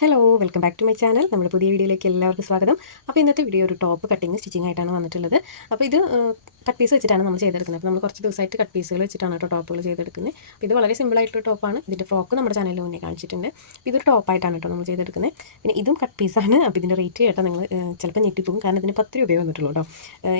Hello welcome back to my channel നമ്മൾ പുതിയ വീഡിയോയിലേക്ക് എല്ലാവർക്കും സ്വാഗതം. അപ്പോൾ ഇന്നത്തെ വീഡിയോ ഒരു ടോപ്പ് കട്ടിങ് സ്റ്റിച്ചിങ് ആയിട്ടാണ് വന്നിട്ടുള്ളത്. അപ്പോൾ ഇത് കട്ട് പീസ് വെച്ചിട്ടാണ് നമ്മൾ ചെയ്തെടുക്കുന്നത്. അപ്പോൾ നമ്മൾ കുറച്ച് ദിവസമായിട്ട് കട്ട് പീസുകൾ വെച്ചിട്ടാണ് കേട്ടോ ടോപ്പുകൾ ചെയ്തെടുക്കുന്നത്. അപ്പോൾ ഇത് വളരെ സിമ്പിൾ ആയിട്ടുള്ള ടോപ്പാണ് ഇതിന്റെ ഫ്രോക്ക് നമ്മുടെ ചാനലിൽ മുന്നേ കാണിച്ചിട്ടുണ്ട്. അപ്പോൾ ഇതൊരു ടോപ്പായിട്ടാണ് കേട്ടോ നമ്മൾ ചെയ്തെടുക്കുന്നത്. പിന്നെ ഇതും കട്ട് പീസാണ് അപ്പോൾ ഇതിന്റെ റേറ്റ് കേട്ടോ നിങ്ങൾ ചിലപ്പോൾ ഞെട്ടിപ്പോകും. കാരണം ഇതിന് പത്ത് രൂപയേ വന്നിട്ടുള്ളൂ കേട്ടോ.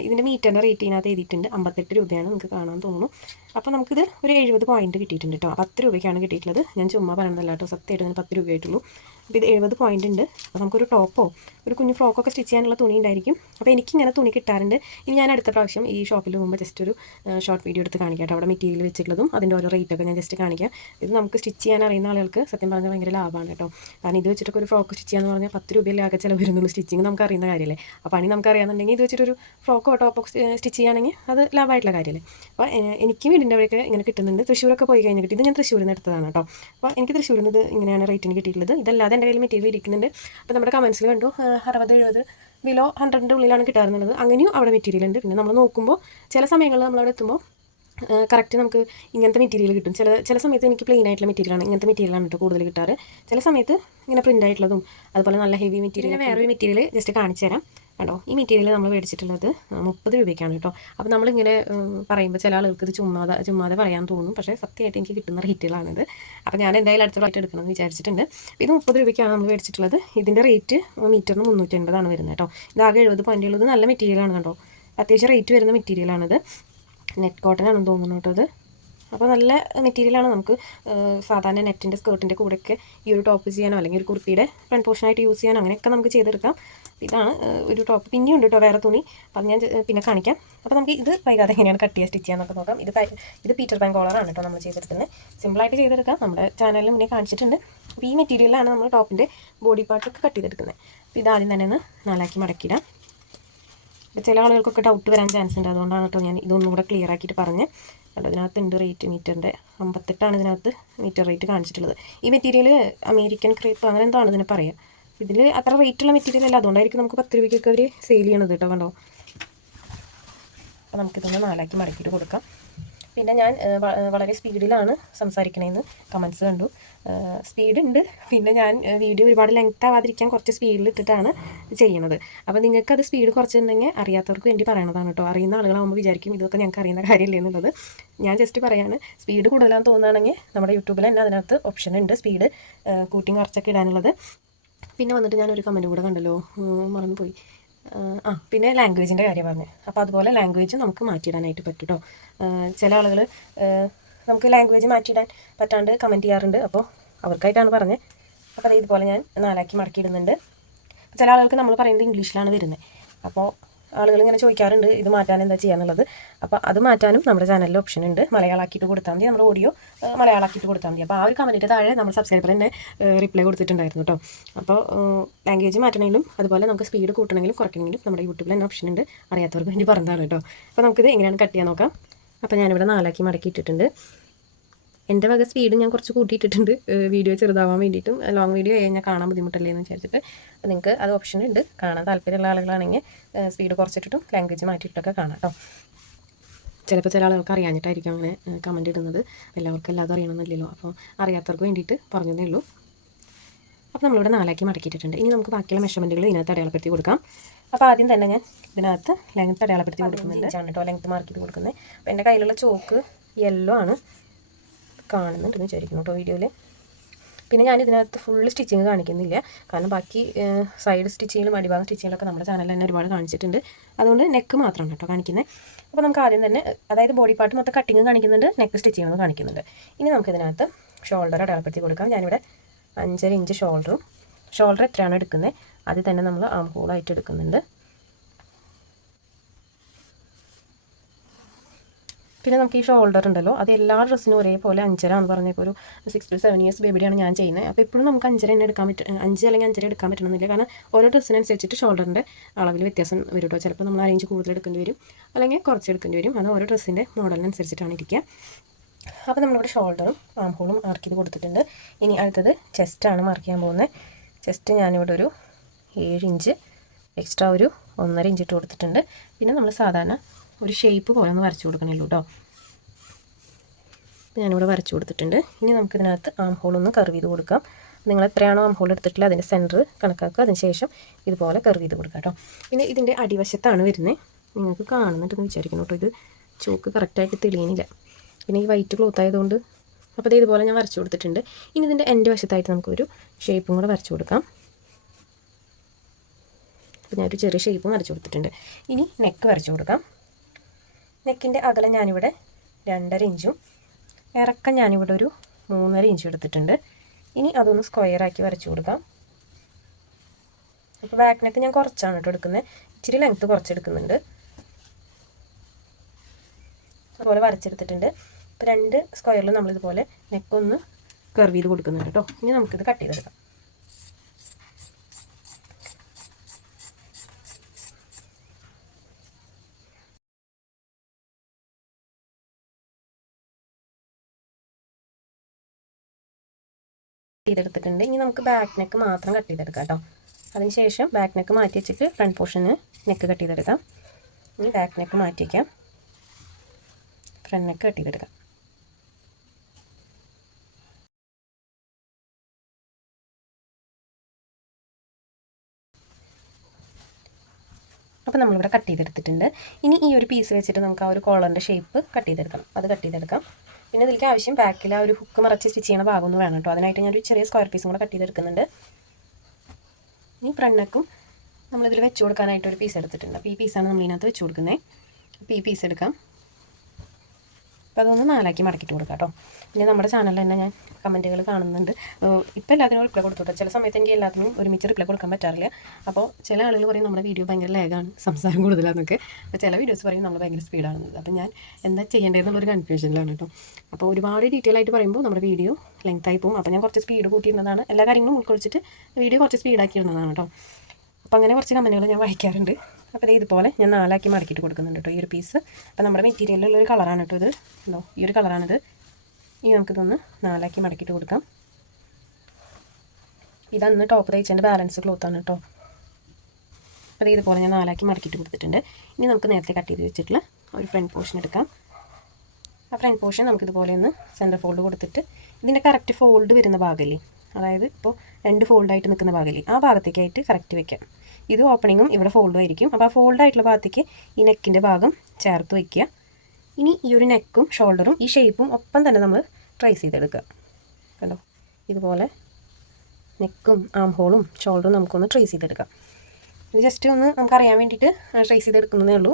ഇതിന്റെ മീറ്ററിന്റെ റേറ്റ് ഇതിനകത്ത് എഴുതിയിട്ടുണ്ട്. അമ്പത്തെട്ട് രൂപയാണ് നിങ്ങൾക്ക് കാണാൻ തോന്നുന്നു. അപ്പോൾ നമുക്കിത് ഒരു എഴുപത് പോയിന്റ് കിട്ടിയിട്ടുണ്ട് കേട്ടോ. പത്ത് രൂപയ്ക്കാണ് കിട്ടിയിട്ടുള്ളത്. ഞാൻ ചുമ്മാ പറയണതല്ല കേട്ടോ. സത്യമായിട്ട് ഇതിന് പത്ത് രൂപയായിട്ടുള്ളൂ അപ്പോൾ ഇത് എഴുപത് പോയിന്റ് ഉണ്ട്. അപ്പോൾ നമുക്കൊരു ടോപ്പോ ഒരു കുഞ്ഞു ഫ്രോക്കൊക്കെ സ്റ്റിച്ച് ചെയ്യാനുള്ള തുണി ഉണ്ടായിരിക്കും. അപ്പോൾ എനിക്കിങ്ങനെ തുണി കിട്ടാറുണ്ട്. ഇനി ഞാൻ അടുത്ത പ്രാവശ്യം ഈ ഷോപ്പിൽ പോകുമ്പോൾ ജസ്റ്റ് ഒരു ഷോർട്ട് വീഡിയോ എടുത്ത് കാണിക്കാം അവിടെ മെറ്റീരിയൽ വെച്ചിട്ടുള്ളതും അതിന്റെ ഓരോ റേറ്റൊക്കെ ഞാൻ ജസ്റ്റ് കാണിക്കാം. ഇത് നമുക്ക് സ്റ്റിച്ച് ചെയ്യാൻ അറിയുന്ന ആളുകൾക്ക് സത്യം പറഞ്ഞാൽ ഭയങ്കര ലാഭമാണ് കേട്ടോ. കാരണം ഇത് വെച്ചിട്ടൊക്കെ ഒരു ഫ്രോക്ക് സ്റ്റിച്ച് ചെയ്യാന്ന് പറഞ്ഞാൽ പത്ത് രൂപയിലെ ആകെ ചിലവ് വരുന്നുള്ളൂ സ്റ്റിച്ചിങ് നമുക്ക് അറിയുന്ന കാര്യമല്ലേ അപ്പോൾ പണി നമുക്ക് അറിയാമെന്നുണ്ടെങ്കിൽ ഇത് വെച്ചിട്ടൊരു ഫ്രോക്കോ ടോപ്പോ സ്റ്റിച്ച് ചെയ്യുകയാണെങ്കിൽ അത് ലാഭമായിട്ടുള്ള കാര്യമല്ലേ അപ്പോൾ എനിക്ക് വീടിന്റെ അവിടെയൊക്കെ ഇങ്ങനെ കിട്ടുന്നുണ്ട്. തൃശ്ശൂരൊക്കെ പോയി കഴിഞ്ഞ് കിട്ടി ഇത് ഞാൻ തൃശ്ശൂരിൽ നിന്ന് എടുത്തതാണ് കേട്ടോ. അപ്പോൾ എനിക്ക് തൃശ്ശൂരിൽ നിന്ന് ഇങ്ങനെയാണ് റേറ്റിന് കിട്ടിയിട്ടുള്ളത്. ഇതല്ലാതെ എന്റെ കയ്യിൽ മെറ്റീരിയൽ ഇരിക്കുന്നുണ്ട്. അപ്പോൾ നമ്മുടെ കമൻസിൽ കണ്ടു അറുപത് എഴുപത് ബിലോ ഹൺഡ്രഡിന്റെ ഉള്ളിലാണ് കിട്ടാറുള്ളത്. അങ്ങനെയും അവിടെ മെറ്റീരിയൽ ഉണ്ട്. പിന്നെ നമ്മൾ നോക്കുമ്പോൾ ചില സമയങ്ങളിൽ നമ്മളവിടെ എത്തുമ്പോൾ കറക്റ്റ് നമുക്ക് ഇങ്ങനത്തെ മെറ്റീരിയൽ കിട്ടും. ചില ചില സമയത്ത് എനിക്ക് പ്ലെയിൻ ആയിട്ടുള്ള മെറ്റീരിയലാണ് ഇങ്ങനത്തെ മെറ്റീരിയലാണ് കേട്ടോ കൂടുതൽ കിട്ടാറ്. ചില സമയത്ത് ഇങ്ങനെ പ്രിന്റ് ആയിട്ടുള്ളതും അതുപോലെ നല്ല ഹെവി മെറ്റീരിയൽ വേറെ മെറ്റീരിയൽ ജസ്റ്റ് കാണിച്ചു തരാം കണ്ടോ? ഈ മെറ്റീരിയൽ നമ്മൾ മേടിച്ചിട്ടുള്ളത് മുപ്പത് രൂപയ്ക്കാണ് കേട്ടോ. അപ്പോൾ നമ്മളിങ്ങനെ പറയുമ്പോൾ ചില ആളുകൾക്ക് ഇത് ചുമ്മാതെ ചുമ്മാതെ പറയാൻ തോന്നും. പക്ഷേ സത്യമായിട്ട് എനിക്ക് കിട്ടുന്ന റേറ്റുകളാണിത് അപ്പോൾ ഞാൻ എന്തായാലും അടുത്ത റേറ്റ് എടുക്കണമെന്ന് വിചാരിച്ചിട്ടുണ്ട്. ഇത് മുപ്പത് രൂപയ്ക്കാണ് നമ്മൾ മേടിച്ചിട്ടുള്ളത്. ഇതിന്റെ റേറ്റ് മീറ്ററിന് മുന്നൂറ്റി എൺപതാണ് വരുന്നത് കേട്ടോ. ഇതാകെ എഴുപത് പോയിന്റ് ഉള്ളത് നല്ല മെറ്റീരിയലാണ് കേട്ടോ അത്യാവശ്യം റേറ്റ് വരുന്ന മെറ്റീരിയലാണിത് നെറ്റ് കോട്ടൺ ആണെന്ന് തോന്നുന്നു കേട്ടോ അത് അപ്പോൾ നല്ല മെറ്റീരിയലാണ് നമുക്ക് സാധാരണ നെറ്റിന്റെ സ്കേർട്ടിന്റെ കൂടെയൊക്കെ ഈ ഒരു ടോപ്പ് ചെയ്യാനോ അല്ലെങ്കിൽ ഒരു കുർത്തിയുടെ ഫ്രണ്ട് പോർഷനായിട്ട് യൂസ് ചെയ്യാനോ അങ്ങനെയൊക്കെ നമുക്ക് ചെയ്തെടുക്കാം. ഇതാണ് ഒരു ടോപ്പ് പിന്നെയും ഉണ്ട് കേട്ടോ വേറെ തുണി. അപ്പം ഞാൻ പിന്നെ കാണിക്കാം. അപ്പോൾ നമുക്ക് ഇത് വൈകാതെ എങ്ങനെയാണ് കട്ട് ചെയ്യാൻ സ്റ്റിച്ച് ചെയ്യാന്നൊക്കെ നോക്കാം. ഇത് ഇത് പീറ്റർ പാൻ കോളറാണ് കേട്ടോ നമ്മൾ ചെയ്തെടുക്കുന്നത്. സിമ്പിളായിട്ട് ചെയ്തെടുക്കാം. നമ്മുടെ ചാനലിൽ മുന്നേ കാണിച്ചിട്ടുണ്ട്. അപ്പോൾ ഈ മെറ്റീരിയലാണ് നമ്മൾ ടോപ്പിന്റെ ബോഡി പാർട്ടൊക്കെ കട്ട് ചെയ്തെടുക്കുന്നത്. അപ്പോൾ ഇത് ആദ്യം തന്നെ ഒന്ന് നാലാക്കി മടക്കിയിടാം. ചില ആളുകൾക്കൊക്കെ ഡൗട്ട് വരാൻ ചാൻസ് ഉണ്ട്. അതുകൊണ്ടാണ് കേട്ടോ ഞാൻ ഇതൊന്നും കൂടെ ക്ലിയർ ആക്കിയിട്ട് പറഞ്ഞ്. കണ്ടോ ഇതിനകത്ത് ഉണ്ട് റേറ്റ് മീറ്ററിന്റെ അമ്പത്തെട്ടാണ് ഇതിനകത്ത് മീറ്റർ റേറ്റ് കാണിച്ചിട്ടുള്ളത്. ഈ മെറ്റീരിയൽ അമേരിക്കൻ ക്രേപ്പ് അങ്ങനെ എന്താണ് ഇതിനെ പറയുക ഇതിൽ അത്ര റേറ്റുള്ള മെറ്റീരിയൽ അല്ല. അതുകൊണ്ടായിരിക്കും നമുക്ക് പത്ത് രൂപയ്ക്കൊക്കെ അവർ സെയിൽ ചെയ്യണത് കേട്ടോ കണ്ടോ. അപ്പോൾ നമുക്കിതൊന്ന് നാലാക്കി മടക്കിയിട്ട് കൊടുക്കാം. പിന്നെ ഞാൻ വളരെ സ്പീഡിലാണ് സംസാരിക്കണേന്ന് കമൻസ് കണ്ടു. സ്പീഡുണ്ട്. പിന്നെ ഞാൻ വീഡിയോ ഒരുപാട് ലെങ്ത് ആവാതിരിക്കാൻ കുറച്ച് സ്പീഡിൽ ഇട്ടിട്ടാണ് ചെയ്യണത്. അപ്പോൾ നിങ്ങൾക്ക് അത് സ്പീഡ് കുറച്ചിട്ടുണ്ടെങ്കിൽ അറിയാത്തവർക്ക് വേണ്ടി പറയണതാണ് കേട്ടോ. അറിയുന്ന ആളുകളാകുമ്പോൾ വിചാരിക്കും ഇതൊക്കെ ഞങ്ങൾക്ക് അറിയുന്ന കാര്യമില്ലേ എന്നുള്ളത്. ഞാൻ ജസ്റ്റ് പറയാണ് സ്പീഡ് കൂടുതലാണെന്ന് തോന്നുകയാണെങ്കിൽ നമ്മുടെ യൂട്യൂബിൽ തന്നെ അതിനകത്ത് ഓപ്ഷൻ ഉണ്ട് സ്പീഡ് കൂട്ടിങ് കുറച്ചൊക്കെ ഇടാനുള്ളത്. പിന്നെ വന്നിട്ട് ഞാനൊരു കമന്റ് കൂടെ കണ്ടല്ലോ. മറന്നുപോയി. ആ പിന്നെ ലാംഗ്വേജിന്റെ കാര്യം പറഞ്ഞു. അപ്പോൾ അതുപോലെ ലാംഗ്വേജ് നമുക്ക് മാറ്റിയിടാനായിട്ട് പറ്റും കേട്ടോ ചില ആളുകൾ നമുക്ക് ലാംഗ്വേജ് മാറ്റിയിടാൻ പറ്റാണ്ട് കമന്റ് ചെയ്യാറുണ്ട്. അപ്പോൾ അവർക്കായിട്ടാണ് പറഞ്ഞത് അപ്പോൾ അത് ഇതുപോലെ ഞാൻ നാലാക്കി മടക്കിയിടുന്നുണ്ട്. ചില ആളുകൾക്ക് നമ്മൾ പറയുന്നത് ഇംഗ്ലീഷിലാണ് വരുന്നത്. അപ്പോൾ ആളുകൾ ഇങ്ങനെ ചോദിക്കാറുണ്ട് ഇത് മാറ്റാൻ എന്താ ചെയ്യാന്നുള്ളത് അപ്പോൾ അത് മാറ്റാനും നമ്മുടെ ചാനലിൽ ഓപ്ഷൻ ഉണ്ട്. മലയാളാക്കിയിട്ട് കൊടുത്താൽ മതി നമ്മുടെ ഓഡിയോ മലയാളാക്കിയിട്ട് കൊടുത്താൽ മതി. അപ്പോൾ ആ ഒരു കമന്റിന്റെ താഴെ നമ്മൾ സബ്സ്ക്രൈബർ തന്നെ റിപ്ലൈ കൊടുത്തിട്ടുണ്ടായിരുന്നു കേട്ടോ അപ്പോൾ ലാംഗ്വേജ് മാറ്റണമെങ്കിലും അതുപോലെ നമുക്ക് സ്പീഡ് കൂട്ടണമെങ്കിലും കുറയ്ക്കണമെങ്കിലും നമ്മുടെ യൂട്യൂബിൽ തന്നെ ഓപ്ഷൻ ഉണ്ട്. അറിയാത്തവർക്ക് വേണ്ടി പറഞ്ഞതാണ് കേട്ടോ അപ്പോൾ നമുക്കിത് എങ്ങനെയാണ് കട്ട് ചെയ്യാൻ നോക്കാം. അപ്പോൾ ഞാനിവിടെ നാലാക്കി മടക്കി ഇട്ടിട്ടുണ്ട്. എന്റെ വക സ്പീഡ് ഞാൻ കുറച്ച് കൂട്ടിയിട്ടിട്ടുണ്ട്. വീഡിയോ ചെറുതാവാൻ വേണ്ടിയിട്ടും. ലോങ് വീഡിയോ ഞാൻ കാണാൻ ബുദ്ധിമുട്ടല്ലേ എന്ന് വിചാരിച്ചിട്ട്. അപ്പോൾ നിങ്ങൾക്ക് അത് ഓപ്ഷൻ ഉണ്ട്. കാണാൻ താല്പര്യമുള്ള ആളുകളാണെങ്കിൽ സ്പീഡ് കുറച്ചിട്ടിട്ടും ലാംഗ്വേജ് മാറ്റിയിട്ടൊക്കെ കാണാം കേട്ടോ ചിലപ്പോൾ ചില ആളുകൾക്ക് അറിയാഞ്ഞിട്ടായിരിക്കും അങ്ങനെ കമന്റ് ഇടുന്നത്. എല്ലാവർക്കും എല്ലാതും അറിയണമെന്നില്ലല്ലോ. അപ്പോൾ അറിയാത്തവർക്ക് വേണ്ടിയിട്ട് പറഞ്ഞതേ ഉള്ളൂ. അപ്പോൾ നമ്മളിവിടെ നാലാക്കി മടക്കിയിട്ടുണ്ട് ഇനി നമുക്ക് ബാക്കിയുള്ള മെഷർമെന്റുകൾ ഇതിനകത്ത് അടയാളപ്പെടുത്തി കൊടുക്കാം. അപ്പോൾ ആദ്യം തന്നെ ഞാൻ ഇതിനകത്ത് ലെങ്ത് അടയാളപ്പെടുത്തി കൊടുക്കുന്നുണ്ട്. കേട്ടോ ലെങ്ത് മാർക്ക് ചെയ്ത് കൊടുക്കുന്നത്. അപ്പോൾ എന്റെ കയ്യിലുള്ള ചോക്ക് യെല്ലോ ആണ്. കാണുന്നുണ്ടെന്ന് വിചാരിക്കുന്നു കേട്ടോ വീഡിയോയിൽ പിന്നെ ഞാൻ ഇതിനകത്ത് ഫുൾ സ്റ്റിച്ചിങ് കാണിക്കുന്നില്ല. കാരണം ബാക്കി സൈഡ് സ്റ്റിച്ചിങ്ങിലും അടിഭാഗം സ്റ്റിച്ചിങ്ങിലൊക്കെ നമ്മുടെ ചാനലിൽ തന്നെ ഒരുപാട് കാണിച്ചിട്ടുണ്ട്. അതുകൊണ്ട് നെക്ക് മാത്രമാണ് കേട്ടോ കാണിക്കുന്നത് അപ്പോൾ നമുക്ക് ആദ്യം തന്നെ അതായത് ബോഡി പാർട്ട് മൊത്തം കട്ടിങ് കാണിക്കുന്നുണ്ട് നെക്ക് സ്റ്റിച്ചിങ്ങും കാണിക്കുന്നുണ്ട്. ഇനി നമുക്ക് ഇതിനകത്ത് ഷോൾഡർ അടയാളപ്പെടുത്തി കൊടുക്കാം. ഞാനിവിടെ അഞ്ചര ഇഞ്ച് ഷോൾഡറും ഷോൾഡർ എത്രയാണ് എടുക്കുന്നത് അത് തന്നെ നമ്മൾ ആം ഹോളായിട്ട് എടുക്കുന്നുണ്ട്. പിന്നെ നമുക്ക് ഈ ഷോൾഡർ ഉണ്ടല്ലോ അത് എല്ലാ ഡ്രസ്സിനും ഒരേപോലെ അഞ്ചര എന്ന് പറഞ്ഞപ്പോൾ ഒരു സിക്സ് ടു സെവൻ ഇയേഴ്സ് ബേബിയാണ് ഞാൻ ചെയ്യുന്നത്. അപ്പോൾ ഇപ്പോഴും നമുക്ക് അഞ്ചര തന്നെ എടുക്കാൻ പറ്റും അഞ്ച് അല്ലെങ്കിൽ അഞ്ചര എടുക്കാൻ പറ്റണമെന്നില്ല. കാരണം ഓരോ ഡ്രസ്സിനനുസരിച്ചിട്ട് ഷോൾഡറിന്റെ അളവിൽ വ്യത്യാസം വരും കേട്ടോ ചിലപ്പോൾ നമ്മൾ അറേഞ്ച് കൂടുതൽ എടുക്കേണ്ടി വരും അല്ലെങ്കിൽ കുറച്ച് എടുക്കേണ്ടി വരും. അത് ഓരോ ഡ്രസ്സിന്റെ മോഡലിനനുസരിച്ചിട്ടാണ് ഇരിക്കുക. അപ്പോൾ നമ്മളിവിടെ ഷോൾഡറും ആം ഹോളും മാർക്ക് ചെയ്ത് കൊടുത്തിട്ടുണ്ട്. ഇനി അടുത്തത് ചെസ്റ്റാണ് മാർക്ക് ചെയ്യാൻ പോകുന്നത്. ചെസ്റ്റ് ഞാനിവിടെ ഒരു ഏഴ് ഇഞ്ച് എക്സ്ട്രാ ഒരു ഒന്നര ഇഞ്ച് ഇട്ട് കൊടുത്തിട്ടുണ്ട്. പിന്നെ നമ്മൾ സാധാരണ ഒരു ഷേപ്പ് പോലെ ഒന്ന് വരച്ചു കൊടുക്കണമല്ലോ കേട്ടോ ഞാനിവിടെ വരച്ചു കൊടുത്തിട്ടുണ്ട്. ഇനി നമുക്കിതിനകത്ത് ആം ഹോൾ ഒന്ന് കർവ് ചെയ്ത് കൊടുക്കാം. നിങ്ങൾ എത്രയാണോ ആം ഹോൾ എടുത്തിട്ടില്ല അതിന്റെ സെന്റർ കണക്കാക്കുക. അതിനുശേഷം ഇതുപോലെ കർവ് ചെയ്ത് കൊടുക്കുക കേട്ടോ പിന്നെ ഇതിന്റെ അടിവശത്താണ് വരുന്നത്. നിങ്ങൾക്ക് കാണുന്നുണ്ടെന്ന് വിചാരിക്കുന്നു കേട്ടോ ഇത്. ചോക്ക് കറക്റ്റായിട്ട് തെളിയുന്നില്ല പിന്നെ ഈ വൈറ്റ് ക്ലോത്ത് ആയതുകൊണ്ട് അപ്പോൾ ഇത് ഇതുപോലെ ഞാൻ വരച്ചു കൊടുത്തിട്ടുണ്ട്. ഇനി ഇതിന്റെ എന്റെ വശത്തായിട്ട് നമുക്കൊരു ഷേപ്പും കൂടെ വരച്ചു കൊടുക്കാം. അപ്പോൾ ഞാനൊരു ചെറിയ ഷേപ്പും വരച്ചു കൊടുത്തിട്ടുണ്ട്. ഇനി നെക്ക് വരച്ചു കൊടുക്കാം. നെക്കിന്റെ അകലം ഞാനിവിടെ രണ്ടര ഇഞ്ചും ഇറക്കം ഞാനിവിടെ ഒരു മൂന്നര ഇഞ്ചും എടുത്തിട്ടുണ്ട്. ഇനി അതൊന്ന് സ്ക്വയർ ആക്കി വരച്ചു കൊടുക്കാം. അപ്പോൾ ബാക്ക് നെക്ക് ഞാൻ കുറച്ചാണ് കേട്ടോ എടുക്കുന്നത്. ഇച്ചിരി ലെങ്ത്ത് കുറച്ചെടുക്കുന്നുണ്ട്. അതുപോലെ വരച്ചെടുത്തിട്ടുണ്ട്. ഇപ്പോൾ രണ്ട് സ്ക്വയറിൽ നമ്മളിതുപോലെ നെക്കൊന്ന് കർവ് ചെയ്ത് കൊടുക്കുന്നുണ്ട് കേട്ടോ. ഇനി നമുക്കിത് കട്ട് ചെയ്തെടുക്കാം. ചെയ്തെടുത്തിട്ടുണ്ട്. ഇനി നമുക്ക് ബാക്ക് നെക്ക് മാത്രം കട്ട് ചെയ്തെടുക്കാം കേട്ടോ അതിനുശേഷം ബാക്ക് നെക്ക് മാറ്റി വെച്ചിട്ട് ഫ്രണ്ട് പോർഷന് നെക്ക് കട്ട് ചെയ്തെടുക്കാം. ഇനി ബാക്ക് നെക്ക് മാറ്റി വയ്ക്കാം ഫ്രണ്ട് നെക്ക് കട്ട് ചെയ്തെടുക്കാം. അപ്പോൾ നമ്മളിവിടെ കട്ട് ചെയ്തെടുത്തിട്ടുണ്ട്. ഇനി ഈ ഒരു പീസ് വെച്ചിട്ട് നമുക്ക് ആ ഒരു കോളറിന്റെ ഷേപ്പ് കട്ട് ചെയ്തെടുക്കണം. അത് കട്ട് ചെയ്തെടുക്കാം. പിന്നെ ഇതിലേക്ക് ആവശ്യം ബാക്കിൽ ആ ഒരു ഹുക്ക് മറച്ച് സ്റ്റിച്ച് ചെയ്യണ ഭാഗം ഒന്ന് വേണം കേട്ടോ. അതിനായിട്ട് ഞാനൊരു ചെറിയ സ്ക്വയർ പീസും കൂടെ കട്ട് ചെയ്തെടുക്കുന്നുണ്ട്. ഇനി ഫ്രണ്ണക്കും നമ്മളിതിൽ വെച്ച് കൊടുക്കാനായിട്ട് ഒരു പീസ് എടുത്തിട്ടുണ്ട്. അപ്പോൾ ഈ പീസാണ് നമ്മൾ ഇതിനകത്ത് വെച്ച് കൊടുക്കുന്നത് അപ്പോൾ ഈ പീസ് എടുക്കാം. അപ്പോൾ അതൊന്ന് നാലാക്കി മടക്കിയിട്ട് കൊടുക്കാം കേട്ടോ. പിന്നെ നമ്മുടെ ചാനലിൽ തന്നെ ഞാൻ കമന്റുകൾ കാണുന്നുണ്ട്. ഇപ്പോൾ എല്ലാത്തിനും റിപ്ലൈ കൊടുത്തോട്ടെ. ചില സമയത്ത് എനിക്ക് എല്ലാത്തിനും ഒരുമിച്ച് റിപ്ലൈ കൊടുക്കാൻ പറ്റാറില്ല. അപ്പോൾ ചില ആളുകൾ പറയും നമ്മുടെ വീഡിയോ ഭയങ്കര ലേഗാണ് സംസാരം കൂടുതലാണെന്നൊക്കെ അപ്പോൾ ചില വീഡിയോസ് പറയും നമ്മൾ ഭയങ്കര സ്പീഡാണെന്നത് അപ്പോൾ ഞാൻ എന്താ ചെയ്യേണ്ടതെന്നുള്ളൊരു കൺഫ്യൂഷനിലാണ് കേട്ടോ. അപ്പോൾ ഒരുപാട് ഡീറ്റെയിൽ ആയിട്ട് പറയുമ്പോൾ നമ്മുടെ വീഡിയോ ലെങ്ത് ആയി പോകും. അപ്പോൾ ഞാൻ കുറച്ച് സ്പീഡ് കൂട്ടിയിരുന്നതാണ്. എല്ലാ കാര്യങ്ങളും ഉൾക്കൊള്ളിച്ചിട്ട് വീഡിയോ കുറച്ച് സ്പീഡാക്കി ഇടുന്നതാണ് കേട്ടോ. അപ്പോൾ അങ്ങനെ കുറച്ച് കമ്പനികൾ ഞാൻ വായിക്കാറുണ്ട്. അപ്പോൾ ഇതുപോലെ ഞാൻ നാലാക്കി മടക്കിയിട്ട് കൊടുക്കുന്നുണ്ട് കേട്ടോ ഈ ഒരു പീസ് അപ്പോൾ നമ്മുടെ മെറ്റീരിയലിലുള്ള ഒരു കളറാണ് കേട്ടോ ഇത്. ഉണ്ടോ ഈ ഒരു കളറാണിത് ഇനി നമുക്കിതൊന്ന് നാലാക്കി മടക്കിയിട്ട് കൊടുക്കാം. ഇതന്ന് ടോപ്പ് തയ്ച്ചതിന്റെ ബാലൻസ് ക്ലോത്താണ് കേട്ടോ അപ്പോൾ ഇതുപോലെ ഞാൻ നാലാക്കി മടക്കിയിട്ട് കൊടുത്തിട്ടുണ്ട്. ഇനി നമുക്ക് നേരത്തെ കട്ട് ചെയ്ത് വെച്ചിട്ടുള്ള ഒരു ഫ്രണ്ട് പോർഷൻ എടുക്കാം. ആ ഫ്രണ്ട് പോർഷൻ നമുക്കിതുപോലെ ഒന്ന് സെന്റർ ഫോൾഡ് കൊടുത്തിട്ട് ഇതിന്റെ കറക്റ്റ് ഫോൾഡ് വരുന്ന ഭാഗമല്ലേ അതായത് ഇപ്പോൾ രണ്ട് ഫോൾഡായിട്ട് നിൽക്കുന്ന ഭാഗമല്ലേ ആ ഭാഗത്തേക്കായിട്ട് കറക്റ്റ് വെക്കാം. ഇത് ഓപ്പണിങ്ങും ഇവിടെ ഫോൾഡും ആയിരിക്കും. അപ്പോൾ ആ ഫോൾഡ് ആയിട്ടുള്ള ഭാഗത്തേക്ക് ഈ നെക്കിന്റെ ഭാഗം ചേർത്ത് വയ്ക്കുക ഇനി ഈ ഒരു നെക്കും ഷോൾഡറും ഈ ഷേപ്പും ഒപ്പം തന്നെ നമ്മൾ ട്രൈസ് ചെയ്തെടുക്കുക. കണ്ടോ? ഇതുപോലെ നെക്കും ആം ഹോളും ഷോൾഡറും നമുക്കൊന്ന് ട്രേസ് ചെയ്തെടുക്കാം. ഇത് ജസ്റ്റ് ഒന്ന് നമുക്കറിയാൻ വേണ്ടിയിട്ട് ട്രേസ് ചെയ്തെടുക്കുന്നതേ ഉള്ളൂ.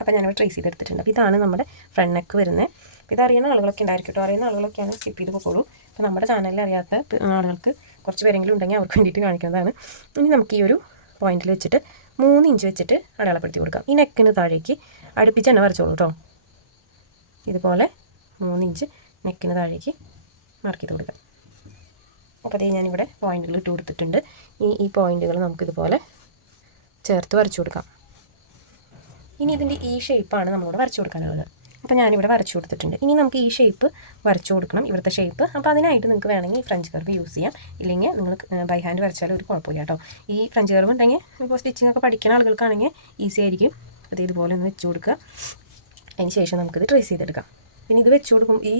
അപ്പോൾ ഞാനവിടെ ട്രേസ് ചെയ്തെടുത്തിട്ടുണ്ട്. അപ്പോൾ ഇതാണ് നമ്മുടെ ഫ്രണ്ട് നെക്ക് വരുന്നത് അപ്പോൾ ഇത് അറിയുന്ന ആളുകളൊക്കെ ഉണ്ടായിരിക്കും കേട്ടോ. അറിയുന്ന ആളുകളൊക്കെയാണ് സ്കിപ്പ് ചെയ്ത് പോകുള്ളൂ അപ്പോൾ നമ്മുടെ ചാനലിൽ അറിയാത്ത ആളുകൾക്ക് കുറച്ച് പേരെങ്കിലും ഉണ്ടെങ്കിൽ അവർക്ക് വേണ്ടിയിട്ട് കാണിക്കുന്നതാണ്. ഇനി നമുക്ക് ഈ ഒരു പോയിന്റിൽ വെച്ചിട്ട് മൂന്ന് ഇഞ്ച് വെച്ചിട്ട് അടയാളപ്പെടുത്തി കൊടുക്കാം. ഈ നെക്കിന് താഴേക്ക് അടുപ്പിച്ച് തന്നെ വരച്ചോളൂ കേട്ടോ ഇതുപോലെ മൂന്ന് ഇഞ്ച് നെക്കിന് താഴേക്ക് മാർക്ക് ചെയ്ത് കൊടുക്കാം. അപ്പോൾ അതേ ഞാനിവിടെ പോയിന്റുകൾ ഇട്ട് കൊടുത്തിട്ടുണ്ട്. ഈ ഈ പോയിന്റുകൾ നമുക്കിതുപോലെ ചേർത്ത് വരച്ചു കൊടുക്കാം. ഇനി ഇതിന്റെ ഈ ഷേപ്പാണ് നമ്മളോട് വരച്ചു കൊടുക്കാനുള്ളത്. അപ്പോൾ ഞാനിവിടെ വരച്ചു കൊടുത്തിട്ടുണ്ട്. ഇനി നമുക്ക് ഈ ഷേപ്പ് വരച്ചു കൊടുക്കണം ഇവിടുത്തെ ഷേപ്പ് അപ്പോൾ അതിനായിട്ട് നിങ്ങൾക്ക് വേണമെങ്കിൽ ഫ്രഞ്ച് കർവ് യൂസ് ചെയ്യാം. ഇല്ലെങ്കിൽ നിങ്ങൾ ബൈ ഹാൻഡ് വരച്ചാലും ഒരു കുഴപ്പമില്ല കേട്ടോ. ഈ ഫ്രഞ്ച് കർവ് ഉണ്ടെങ്കിൽ ഇപ്പോൾ സ്റ്റിച്ചിങ് ഒക്കെ പഠിക്കുന്ന ആളുകൾക്കാണെങ്കിൽ ഈസി ആയിരിക്കും. അത് ഇതുപോലെ ഒന്ന് വെച്ച് കൊടുക്കുക. അതിന് ശേഷം നമുക്കിത് ട്രേസ് ചെയ്തെടുക്കാം. പിന്നെ ഇത് വെച്ച് കൊടുക്കും ഈ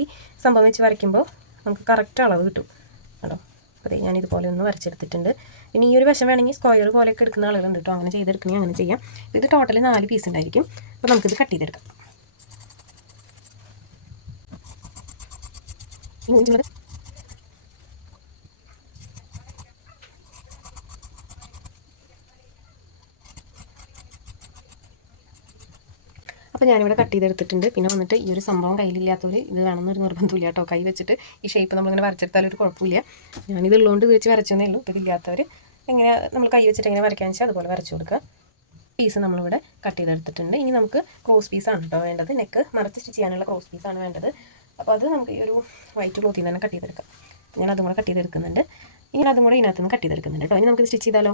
സംഭവം വെച്ച് വരയ്ക്കുമ്പോൾ നമുക്ക് കറക്റ്റ് അളവ് കിട്ടും. കേട്ടോ. അപ്പോൾ ഞാൻ ഇതുപോലെ ഒന്ന് വരച്ചെടുത്തിട്ടുണ്ട്. പിന്നെ ഈ ഒരു വശം വേണമെങ്കിൽ സ്ക്വയർ പോലെയൊക്കെ എടുക്കുന്ന ആളുകളുണ്ട് കേട്ടോ. അങ്ങനെ ചെയ്തെടുക്കണമെങ്കിൽ അങ്ങനെ ചെയ്യാം. ഇത് ടോട്ടൽ നാല് പീസ് ഉണ്ടായിരിക്കും. അപ്പോൾ നമുക്കിത് കട്ട് ചെയ്തെടുക്കാം. ഇങ്ങനെ അപ്പോൾ ഞാനിവിടെ കട്ട് ചെയ്തെടുത്തിട്ടുണ്ട്. പിന്നെ വന്നിട്ട് ഈ ഒരു സംഭവം കയ്യിലില്ലാത്തവർ ഇത് വേണമെന്നൊരു നിർബന്ധമില്ല കേട്ടോ. കൈ വെച്ചിട്ട് ഈ ഷേപ്പ് നമ്മളിങ്ങനെ വരച്ചെടുത്താൽ ഒരു കുഴപ്പമില്ല ഞാനിത് ഉള്ളതുകൊണ്ട് ഇത് വെച്ച് വരച്ചതേ ഉള്ളൂ. ഇപ്പോൾ ഇതില്ലാത്തവർ എങ്ങനെ നമ്മൾ കൈ വെച്ചിട്ട് എങ്ങനെ വരയ്ക്കാന്ന് വെച്ചാൽ അതുപോലെ വരച്ചു കൊടുക്കുക. പീസ് നമ്മളിവിടെ കട്ട് ചെയ്തെടുത്തിട്ടുണ്ട്. ഇനി നമുക്ക് ക്രോസ് പീസാണ് കേട്ടോ വേണ്ടത്. നെക്ക് മറച്ച് സ്റ്റിച്ച് ചെയ്യാനുള്ള ക്രോസ് പീസാണ് വേണ്ടത്. അപ്പോൾ അത് നമുക്ക് ഈ ഒരു വൈറ്റ് ക്ലോത്തിൽ നിന്ന് തന്നെ കട്ട് ചെയ്തെടുക്കാം. ഞാൻ അതും കൂടെ കട്ട് ചെയ്തെടുക്കുന്നുണ്ട്. ഇനി അതും കൂടെ ഇതിനകത്ത് നിന്ന് കട്ട് ചെയ്തെടുക്കുന്നുണ്ട് കേട്ടോ. ഇനി നമുക്ക് സ്റ്റിച്ച് ചെയ്താലോ?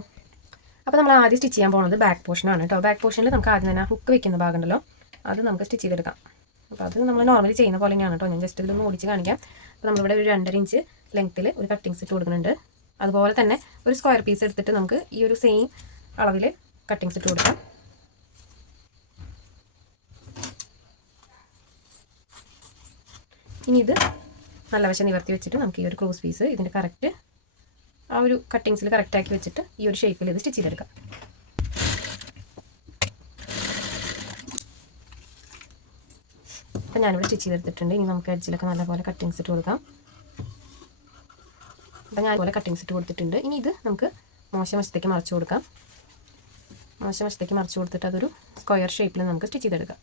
അപ്പോൾ നമ്മൾ ആദ്യം സ്റ്റിച്ച് ചെയ്യാൻ പോകുന്നത് ബാക്ക് പോർഷനാണ് കേട്ടോ. ബാക്ക് പോർഷനിൽ നമുക്ക് ആദ്യം തന്നെ ഹുക്ക് വെക്കുന്ന ഭാഗം ഉണ്ടല്ലോ അത് നമുക്ക് സ്റ്റിച്ച് ചെയ്തെടുക്കാം. അപ്പോൾ അത് നമ്മൾ നോർമലി ചെയ്യുന്ന പോലെ തന്നെയാണ് കേട്ടോ. ഞാൻ ജസ്റ്റ് ഇതൊന്ന് ഓടിച്ച് കാണിക്കാം. അപ്പോൾ നമ്മളിവിടെ ഒരു രണ്ടര ഇഞ്ച് ലെങ്ത്തിൽ ഒരു കട്ടിങ്സ് ഇട്ട് കൊടുക്കുന്നുണ്ട്. അതുപോലെ തന്നെ ഒരു സ്ക്വയർ പീസ് എടുത്തിട്ട് നമുക്ക് ഈ ഒരു സെയിം അളവിൽ കട്ടിങ്സ് ഇട്ട് കൊടുക്കാം. ഇനി ഇത് നല്ല വശം നിവർത്തി വെച്ചിട്ട് നമുക്ക് ഈ ഒരു ക്രോസ് പീസ് ഇതിന്റെ കറക്റ്റ് ആ ഒരു കട്ടിങ്സിൽ കറക്റ്റാക്കി വെച്ചിട്ട് ഈ ഒരു ഷേപ്പിൽ ഇത് സ്റ്റിച്ച് ചെയ്തെടുക്കാം. അപ്പം ഞാനിവിടെ സ്റ്റിച്ച് ചെയ്തെടുത്തിട്ടുണ്ട്. ഇനി നമുക്ക് എഡ്ജിലൊക്കെ നല്ലപോലെ കട്ടിങ്സ് ഇട്ട് കൊടുക്കാം. അപ്പം ഞാൻ പോലെ കട്ടിങ്സ് ഇട്ട് കൊടുത്തിട്ടുണ്ട്. ഇനി ഇത് നമുക്ക് മോശം വശത്തേക്ക് മറച്ചു കൊടുക്കാം. മോശം വശത്തേക്ക് മറച്ചു കൊടുത്തിട്ട് അതൊരു സ്ക്വയർ ഷേപ്പിൽ നമുക്ക് സ്റ്റിച്ച് ചെയ്തെടുക്കാം.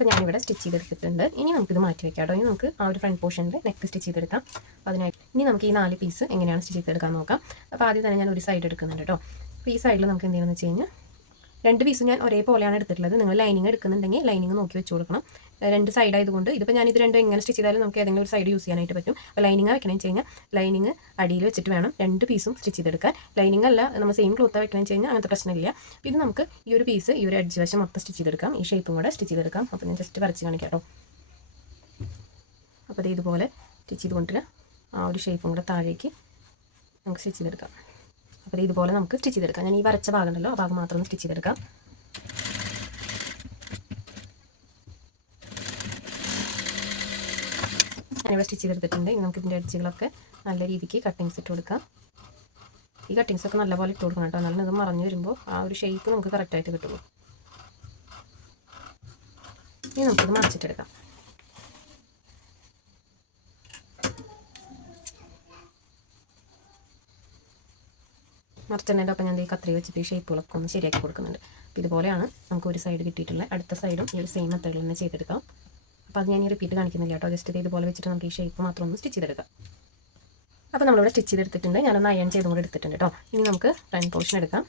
അപ്പോൾ ഞാനിവിടെ സ്റ്റിച്ച് ചെയ്തെടുത്തിട്ടുണ്ട്. ഇനി നമുക്കിത് മാറ്റി വെക്കാം കേട്ടോ. ഇനി നമുക്ക് ആ ഒരു ഫ്രണ്ട് പോർഷനിൽ നെക്ക് സ്റ്റിച്ച് ചെയ്തെടുക്കാം. അതിനായിട്ട് ഇനി നമുക്ക് ഈ നാല് പീസ് എങ്ങനെയാണ് സ്റ്റിച്ച് ചെയ്തെടുക്കാൻ നോക്കാം. അപ്പോൾ ആദ്യം തന്നെ ഞാൻ ഒരു സൈഡ് എടുക്കുന്നുണ്ട് കേട്ടോ. അപ്പോൾ ഈ സൈഡിൽ നമുക്ക് എന്ത് ചെയ്യണമെന്ന് വെച്ച് കഴിഞ്ഞാൽ രണ്ട് പീസും ഞാൻ ഒരേപോലെയാണ് എടുത്തിട്ടുള്ളത്. നിങ്ങൾ ലൈനിങ് എടുക്കുന്നുണ്ടെങ്കിൽ ലൈനിങ് നോക്കി വെച്ച് കൊടുക്കണം. രണ്ട് സൈഡ് ആയതുകൊണ്ട് ഇതിപ്പോൾ ഞാനിത് രണ്ടും എങ്ങനെ സ്റ്റിച്ച് ചെയ്താലും നമുക്ക് ഏതെങ്കിലും ഒരു സൈഡ് യൂസ് ചെയ്യാനായിട്ട് പറ്റും. അപ്പോൾ ലൈനിങ് വെക്കണമെന്ന് വെച്ച് കഴിഞ്ഞാൽ ലൈനിങ് അടിയിൽ വെച്ചിട്ട് വേണം രണ്ട് പീസും സ്റ്റിച്ച് ചെയ്തെടുക്കാൻ. ലൈനിങ് അല്ല നമ്മൾ സെയിം ക്ലോത്ത് വെക്കണമെന്ന് വെച്ച് കഴിഞ്ഞാൽ അങ്ങനത്തെ പ്രശ്നമില്ല. ഇത് നമുക്ക് ഈ ഒരു പീസ് ഈ ഒരു അഡ്ജ് വശം മൊത്തം സ്റ്റിച്ച് ചെയ്തെടുക്കാം. ഈ ഷേപ്പും കൂടെ സ്റ്റിച്ച് ചെയ്തെടുക്കാം. അപ്പോൾ ഞാൻ ജസ്റ്റ് വരച്ച് കാണിക്കാം കേട്ടോ. അപ്പോൾ ഇത് ഇതുപോലെ സ്റ്റിച്ച് ചെയ്തുകൊണ്ടിട്ട് ആ ഒരു ഷേപ്പും കൂടെ താഴേക്ക് നമുക്ക് സ്റ്റിച്ച് ചെയ്തെടുക്കാം. അപ്പോൾ ഇതുപോലെ നമുക്ക് സ്റ്റിച്ച് ചെയ്തെടുക്കാം. ഞാൻ ഈ വരച്ച ഭാഗം ഉണ്ടല്ലോ ആ ഭാഗം മാത്രം ഒന്ന് സ്റ്റിച്ച് ചെയ്തെടുക്കാം. ഞാനിവിടെ സ്റ്റിച്ച് ചെയ്തെടുത്തിട്ടുണ്ട്. ഇനി നമുക്ക് ഇതിന്റെ അടിച്ചുകളൊക്കെ നല്ല രീതിക്ക് കട്ടിങ്സ് ഇട്ട് കൊടുക്കാം. ഈ കട്ടിങ്സ് ഒക്കെ നല്ലപോലെ ഇട്ട് കൊടുക്കണം കേട്ടോ. എന്നാലും ഇത് മറഞ്ഞു വരുമ്പോൾ ആ ഒരു ഷേപ്പ് നമുക്ക് കറക്റ്റായിട്ട് കിട്ടുള്ളൂ. ഇനി നമുക്കിത് മറിച്ചിട്ടെടുക്കാം. മറിച്ചെണ്ണേന്റെ ഒപ്പം ഞാൻ ഈ കത്രി വെച്ചിട്ട് ഈ ഷേപ്പുകളൊക്കെ ഒന്ന് ശരിയാക്കി കൊടുക്കുന്നുണ്ട്. അപ്പോൾ ഇതുപോലെയാണ് നമുക്ക് ഒരു സൈഡ് കിട്ടിയിട്ടുള്ളത് അടുത്ത സൈഡും ഈ ഒരു സെയിം മെത്തേഡിൽ തന്നെ ചെയ്തെടുക്കാം. അപ്പോൾ അത് ഞാൻ ഈ റിപ്പീറ്റ് കാണിക്കുന്നില്ല കേട്ടോ. ജസ്റ്റ് ഇതുപോലെ വെച്ചിട്ട് നമുക്ക് ഈ ഷേപ്പ് മാത്രം ഒന്ന് സ്റ്റിച്ച് ചെയ്തെടുക്കാം. അപ്പോൾ നമ്മളിവിടെ സ്റ്റിച്ച് ചെയ്തെടുത്തിട്ടുണ്ട്. ഞാനൊന്ന് അയൺ ചെയ്തും കൂടെ എടുത്തിട്ടുണ്ട് കേട്ടോ. ഇനി നമുക്ക് ഫ്രണ്ട് പോർഷൻ എടുക്കാം.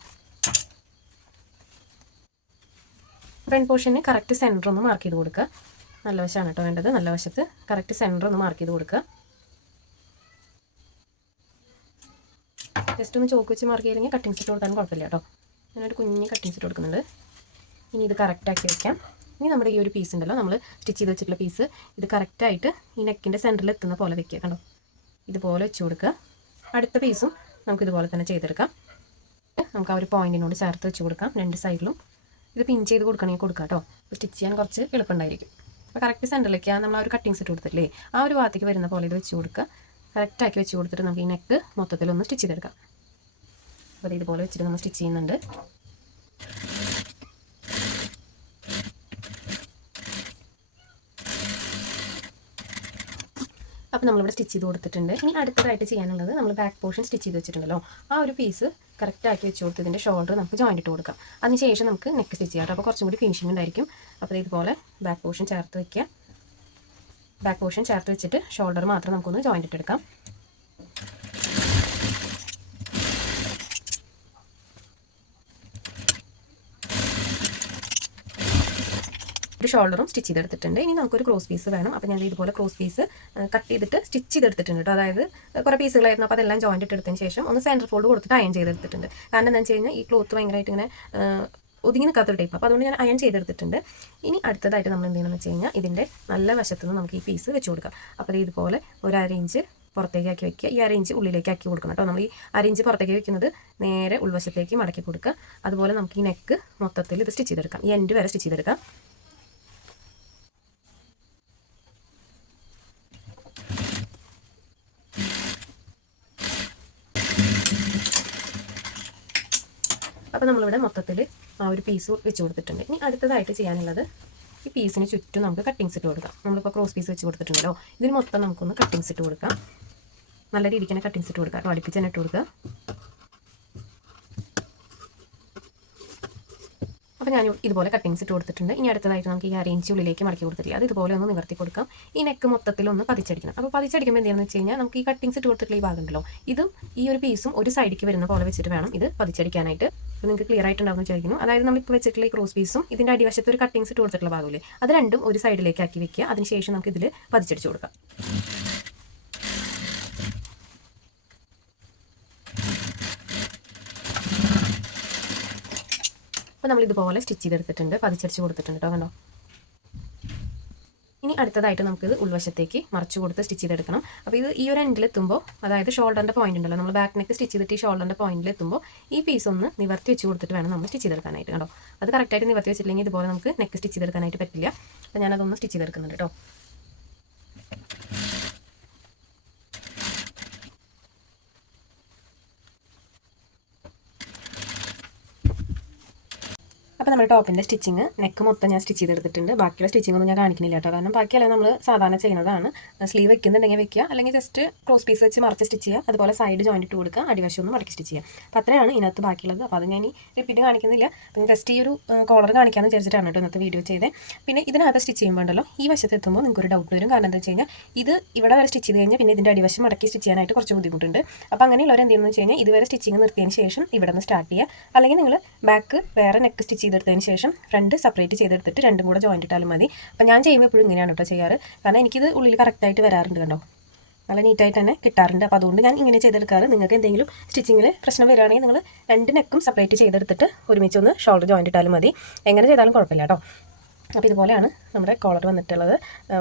ഫ്രണ്ട് പോർഷന് കറക്റ്റ് സെന്റർ ഒന്ന് മാർക്ക് ചെയ്ത് കൊടുക്കുക. നല്ല വശമാണ് കേട്ടോ വേണ്ടത്. നല്ല വശത്ത് കറക്റ്റ് സെന്റർ ഒന്ന് മാർക്ക് ചെയ്ത് കൊടുക്കുക. ജസ്റ്റ് ഒന്ന് ചോക്ക് വെച്ച് മാർക്ക് ചെയ്തില്ലെങ്കിൽ കട്ടിങ് സെറ്റ് കൊടുക്കാൻ കുഴപ്പമില്ല കേട്ടോ. ഞാനൊരു കുഞ്ഞ് കട്ടിങ് സെറ്റ് കൊടുക്കുന്നുണ്ട്. ഇനി ഇത് കറക്റ്റാക്കി വയ്ക്കാം ഇനി നമ്മുടെ ഈ ഒരു പീസ് ഉണ്ടല്ലോ നമ്മൾ സ്റ്റിച്ച് ചെയ്ത് വെച്ചിട്ടുള്ള പീസ് ഇത് കറക്റ്റായിട്ട് ഈ നെക്കിന്റെ സെന്ററിൽ എത്തുന്ന പോലെ വെക്കുക കണ്ടോ? ഇതുപോലെ വെച്ച് കൊടുക്കുക. അടുത്ത പീസും നമുക്ക് ഇതുപോലെ തന്നെ ചെയ്തെടുക്കാം. നമുക്ക് ആ ഒരു പോയിന്റിനോട് ചേർത്ത് വെച്ച് കൊടുക്കാം രണ്ട് സൈഡിലും ഇത് പിൻ ചെയ്ത് കൊടുക്കണമെങ്കിൽ കൊടുക്കാം കേട്ടോ. സ്റ്റിച്ച് ചെയ്യാൻ കുറച്ച് എളുപ്പമുണ്ടായിരിക്കും. അപ്പോൾ കറക്റ്റ് സെന്ററിലേക്ക് നമ്മൾ ആ ഒരു കട്ടിങ് സെറ്റ് കൊടുത്തില്ലേ ആ ഒരു ഭാഗത്തേക്ക് വരുന്ന പോലെ ഇത് വെച്ച് കൊടുക്കുക. കറക്റ്റാക്കി വെച്ച് കൊടുത്തിട്ട് നമുക്ക് ഈ നെക്ക് മൊത്തത്തിലൊന്ന് സ്റ്റിച്ച് ചെയ്തെടുക്കാം. അപ്പോൾ ഇതുപോലെ വെച്ചിട്ട് നമ്മൾ സ്റ്റിച്ച് ചെയ്യുന്നുണ്ട്. അപ്പോൾ നമ്മളിവിടെ സ്റ്റിച്ച് ചെയ്ത് കൊടുത്തിട്ടുണ്ട്. ഇനി അടുത്തതായിട്ട് ചെയ്യാനുള്ളത് നമ്മൾ ബാക്ക് പോർഷൻ സ്റ്റിച്ച് ചെയ്ത് വെച്ചിട്ടുണ്ടല്ലോ. ആ ഒരു പീസ് കറക്റ്റ് ആക്കി വെച്ച് കൊടുത്തതിന്റെ ഷോൾഡർ നമുക്ക് ജോയിന്റ് ഇട്ട് കൊടുക്കാം. അതിനുശേഷം നമുക്ക് നെക്ക് സ്റ്റിച്ച് ചെയ്യാം അപ്പോൾ കുറച്ചും കൂടി ഫിനിഷിംഗ് ഉണ്ടായിരിക്കും. അപ്പോൾ ഇതുപോലെ ബാക്ക് പോർഷൻ ചേർത്ത് വയ്ക്കുക ബാക്ക് പോർഷൻ ചേർത്ത് വെച്ചിട്ട് ഷോൾഡർ മാത്രം നമുക്കൊന്ന് ജോയിന്റ് ഇട്ടെടുക്കാം. ഒരു ഷോൾഡറും സ്റ്റിച്ച് ചെയ്തെടുത്തിട്ടുണ്ട്. ഇനി നമുക്കൊരു ക്രോസ് പീസ് വേണം. അപ്പോൾ ഞാൻ ഇതുപോലെ ക്രോസ് പീസ് കട്ട് ചെയ്തിട്ട് സ്റ്റിച്ച് ചെയ്തെടുത്തിട്ടുണ്ട് കേട്ടോ അതായത് കുറേ പീസുകളായിരുന്നു അപ്പോൾ അതെല്ലാം ജോയിന്റ് ഇട്ടെടുത്തതിന് ശേഷം ഒന്ന് സെന്റർ ഫോൾഡ് കൊടുത്തിട്ട് അയൺ ചെയ്തെടുത്തിട്ടുണ്ട്. കാരണം എന്താണെന്ന് വെച്ച് കഴിഞ്ഞാൽ ഈ ക്ലോത്ത് ഭയങ്കരമായിട്ട് ഇങ്ങനെ ഒതുങ്ങി നിൽക്കാത്തൊരു ടൈപ്പ് അപ്പോൾ അതുകൊണ്ട് ഞാൻ അയൺ ചെയ്തെടുത്തിട്ടുണ്ട്. ഇനി അടുത്തതായിട്ട് നമ്മൾ എന്ത് ചെയ്യണമെന്ന് വെച്ച് കഴിഞ്ഞാൽ ഇതിന്റെ നല്ല വശത്ത് നിന്ന് നമുക്ക് ഈ പീസ് വെച്ച് കൊടുക്കാം. അപ്പോൾ ഇതുപോലെ ഒരു അരയിഞ്ച് പുറത്തേക്ക് ആക്കി വെക്കുക. ഈ അരയിഞ്ച് ഉള്ളിലേക്ക് ആക്കി കൊടുക്കണം കേട്ടോ. നമ്മൾ ഈ അരയിഞ്ച് പുറത്തേക്ക് വെക്കുന്നത് നേരെ ഉൾവശത്തേക്ക് മടക്കി കൊടുക്കുക. അതുപോലെ നമുക്ക് ഈ നെക്ക് മൊത്തത്തിൽ ഇത് സ്റ്റിച്ച് ചെയ്തെടുക്കാം. ഈ എൻഡ് വരെ സ്റ്റിച്ച് ചെയ്തെടുക്കാം. അപ്പോൾ നമ്മളിവിടെ മൊത്തത്തിൽ ആ ഒരു പീസ് വെച്ച് കൊടുത്തിട്ടുണ്ട്. ഇനി അടുത്തതായിട്ട് ചെയ്യാനുള്ളത് ഈ പീസിന് ചുറ്റും നമുക്ക് കട്ടിങ്സ് ഇട്ട് കൊടുക്കാം. നമ്മളിപ്പോൾ ക്രോസ് പീസ് വെച്ച് കൊടുത്തിട്ടുണ്ടല്ലോ. ഇതിന് മൊത്തം നമുക്കൊന്ന് കട്ടിങ്സ് ഇട്ട് കൊടുക്കാം. നല്ല രീതിക്ക് തന്നെ കട്ടിങ്സ് ഇട്ട് കൊടുക്കാം. അടുപ്പിച്ച് തന്നെ ഇട്ട് കൊടുക്കുക. അപ്പോൾ ഞാൻ ഇതുപോലെ കട്ടിങ്സ് ഇട്ട് കൊടുത്തിട്ടുണ്ട്. ഇനി അടുത്തതായിട്ട് നമുക്ക് ഈ അറേഞ്ച് ഉള്ളിലേക്ക് മടക്കി കൊടുത്തിട്ടില്ല. അത് ഇതുപോലെ ഒന്ന് നിവർത്തി കൊടുക്കാം. ഈ നെക്ക് മൊത്തത്തിൽ ഒന്ന് പതിച്ചടിക്കണം. അപ്പോൾ പതിച്ചടിക്കുമ്പോൾ എന്താണെന്ന് വെച്ച് കഴിഞ്ഞാൽ നമുക്ക് ഈ കട്ടിങ്സ് ഇട്ട് കൊടുത്തിട്ടുള്ള ഈ ഭാഗമുണ്ടല്ലോ ഇതും ഈ ഒരു പീസും ഒരു സൈഡിലേക്ക് വരുന്ന പോലെ വെച്ചിട്ട് വേണം ഇത് പതിച്ചടിക്കാനായിട്ട്. അപ്പോൾ നിങ്ങൾക്ക് ക്ലിയർ ആയിട്ടുണ്ടാവുന്ന വിചാരിക്കുന്നു. അതായത് നമ്മൾ ഇപ്പോൾ വെച്ചിട്ടുള്ള ഈ ക്രോസ് പീസും ഇതിന്റെ അടിവശത്ത് ഒരു കട്ടിങ്സ് ഇട്ട് കൊടുത്തിട്ടുള്ള ഭാഗമില്ലേ അത് രണ്ടും ഒരു സൈഡിലേക്ക് ആക്കി വെക്കുക. അതിനുശേഷം നമുക്ക് ഇതിൽ പതിച്ചടിച്ച് കൊടുക്കാം. അപ്പോൾ നമ്മൾ ഇതുപോലെ സ്റ്റിച്ച് ചെയ്തെടുത്തിട്ടുണ്ട്. പതിച്ചടിച്ച് കൊടുത്തിട്ടുണ്ട് കേട്ടോ കണ്ടോ? ഇനി അടുത്തതായിട്ട് നമുക്കിത് ഉൾവശത്തേക്ക് മറച്ചു കൊടുത്ത് സ്റ്റിച്ച് ചെയ്തെടുക്കണം. അപ്പോൾ ഇത് ഈ ഒരു എൻഡിൽ എത്തുമ്പോൾ അതായത് ഷോൾഡറിന്റെ പോയിന്റ് ഉണ്ടല്ലോ നമ്മൾ ബാക്ക് നെക്ക് സ്റ്റിച്ച് ചെയ്തിട്ട് ഈ ഷോൾഡറിന്റെ പോയിന്റിൽ എത്തുമ്പോൾ ഈ പീസ് ഒന്ന് നിവർത്തി വെച്ച് കൊടുത്തിട്ട് വേണം നമ്മൾ സ്റ്റിച്ച് ചെയ്തെടുക്കാനായിട്ട് കേട്ടോ അത് കറക്റ്റായിട്ട് നിവർത്തി വെച്ചില്ലെങ്കിൽ ഇതുപോലെ നമുക്ക് നെക്ക് സ്റ്റിച്ച് ചെയ്തെടുക്കാനായിട്ട് പറ്റില്ല. അപ്പോൾ ഞാനതൊന്ന് സ്റ്റിച്ച് ചെയ്തെടുക്കുന്നുണ്ട് കേട്ടോ അപ്പോൾ നമ്മുടെ ടോപ്പിന്റെ സ്റ്റിച്ചിങ് നെക്ക് മൊത്തം ഞാൻ സ്റ്റിച്ച് ചെയ്തെടുത്തിട്ടുണ്ട്. ബാക്കിയുള്ള സ്റ്റിച്ചിങ് ഒന്നും ഞാൻ കാണിക്കുന്നില്ല കേട്ടോ. കാരണം ബാക്കിയെല്ലാം നമ്മൾ സാധാരണ ചെയ്യുന്നതാണ്. സ്ലീവ് വെക്കുന്നുണ്ടെങ്കിൽ വെക്കുക. അല്ലെങ്കിൽ ജസ്റ്റ് ക്രോസ് പീസ് വെച്ച് മറച്ച് സ്റ്റിച്ച് ചെയ്യുക. അതുപോലെ സൈഡ് ജോയിന്റ് ഇട്ട് കൊടുക്കുക. അടിവശം ഒന്ന് മടക്കി സ്റ്റിച്ച് ചെയ്യുക. അപ്പോൾ അത്രയാണ് ഇതിനകത്ത് ബാക്കിയുള്ളത്. അപ്പോൾ അത് ഞാൻ ഈ റിപ്പീറ്റ് കാണിക്കുന്നില്ല. പിന്നെ ജസ്റ്റ് ഈ ഒരു കോളർ കാണിക്കാമെന്ന് വിചാരിച്ചിട്ടാണ് കേട്ടോ ഇന്നത്തെ വീഡിയോ ചെയ്തത് പിന്നെ ഇതിനകത്ത് സ്റ്റിച്ച് ചെയ്യുമ്പോണ്ടല്ലോ ഈ വശത്ത് എത്തുമ്പോൾ നിങ്ങൾക്ക് ഒരു ഡൗട്ട് വരും. കാരണം എന്താ വെച്ച് കഴിഞ്ഞാൽ ഇത് ഇവിടെ വരെ സ്റ്റിച്ച് ചെയ്ത് കഴിഞ്ഞാൽ പിന്നെ ഇതിന്റെ അടിവശം മടക്കി സ്റ്റിച്ച് ചെയ്യാനായിട്ട് കുറച്ച് ബുദ്ധിമുട്ടുണ്ട്. അപ്പോൾ അങ്ങനെയുള്ളവർ ചെയ്യുന്നത് വെച്ച് കഴിഞ്ഞാൽ ഇതുവരെ സ്റ്റിച്ചിങ് നിർത്തിയതിന് ശേഷം ഇവിടെ നിന്ന് സ്റ്റാർട്ട് ചെയ്യുക. അല്ലെങ്കിൽ നിങ്ങൾ ബാക്ക് വേറെ നെക്ക് സ്റ്റിച്ച് ചെയ്തെടുത്തതിന് ശേഷം ഫ്രണ്ട് സെപ്പറേറ്റ് ചെയ്തെടുത്തിട്ട് രണ്ടും കൂടെ ജോയിന്റ് ഇട്ടാലും മതി. അപ്പോൾ ഞാൻ ചെയ്യുമ്പോൾ എപ്പോഴും ഇങ്ങനെയാണ് കേട്ടോ ചെയ്യാറ്. കാരണം എനിക്കിത് ഉള്ളിൽ കറക്റ്റായിട്ട് വരാറുണ്ട് കണ്ടോ? നല്ല നീറ്റായിട്ട് തന്നെ കിട്ടാറുണ്ട്. അപ്പോൾ അതുകൊണ്ട് ഞാൻ ഇങ്ങനെ ചെയ്തെടുക്കാറ്. നിങ്ങൾക്ക് എന്തെങ്കിലും സ്റ്റിച്ചിങ്ങിൽ പ്രശ്നം വരികയാണെങ്കിൽ നിങ്ങൾ രണ്ട് നെക്കും സെപ്പറേറ്റ് ചെയ്തെടുത്തിട്ട് ഒരുമിച്ച് ഒന്ന് ഷോൾഡർ ജോയിന്റ് ഇട്ടാലും മതി. എങ്ങനെ ചെയ്താലും കുഴപ്പമില്ല കേട്ടോ അപ്പോൾ ഇതുപോലെയാണ് നമ്മുടെ കോളർ വന്നിട്ടുള്ളത്.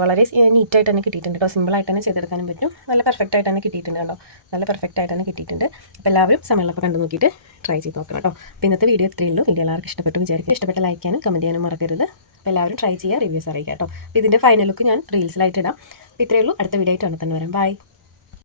വളരെ നീറ്റായിട്ട് തന്നെ കിട്ടിയിട്ടുണ്ട് കേട്ടോ. സിമ്പിളായിട്ട് തന്നെ ചെയ്തെടുക്കാനും പറ്റും. നല്ല പെർഫെക്റ്റ് ആയിട്ട് തന്നെ കിട്ടിയിട്ടുണ്ട് കേട്ടോ. നല്ല പെർഫെക്റ്റ് ആയിട്ട് തന്നെ കിട്ടിയിട്ടുണ്ട്. അപ്പോൾ എല്ലാവരും സമയമുള്ളപ്പോൾ കണ്ടു നോക്കിയിട്ട് ട്രൈ ചെയ്ത് നോക്കണം കേട്ടോ. അപ്പോൾ ഇന്നത്തെ വീഡിയോ ഇത്രയേ ഉള്ളൂ. വീഡിയോ എല്ലാവർക്കും ഇഷ്ടപ്പെട്ടു വിചാരിക്കും ഇഷ്ടപ്പെട്ട ലൈക്ക് ചെയ്യാനും കമന്റ് ചെയ്യാനും മറക്കരുത്. അപ്പോൾ എല്ലാവരും ട്രൈ ചെയ്യുക റിവ്യൂസ് അറിയിക്കാം കേട്ടോ. അപ്പോൾ ഇതിന്റെ ഫൈനൽ ലുക്ക് ഞാൻ റീൽസിലായിട്ട് ഇടാം. അപ്പോൾ ഇത്രയേ ഉള്ളൂ. അടുത്ത വീഡിയോ ആയിട്ട് തന്നെ വരാം. ബൈ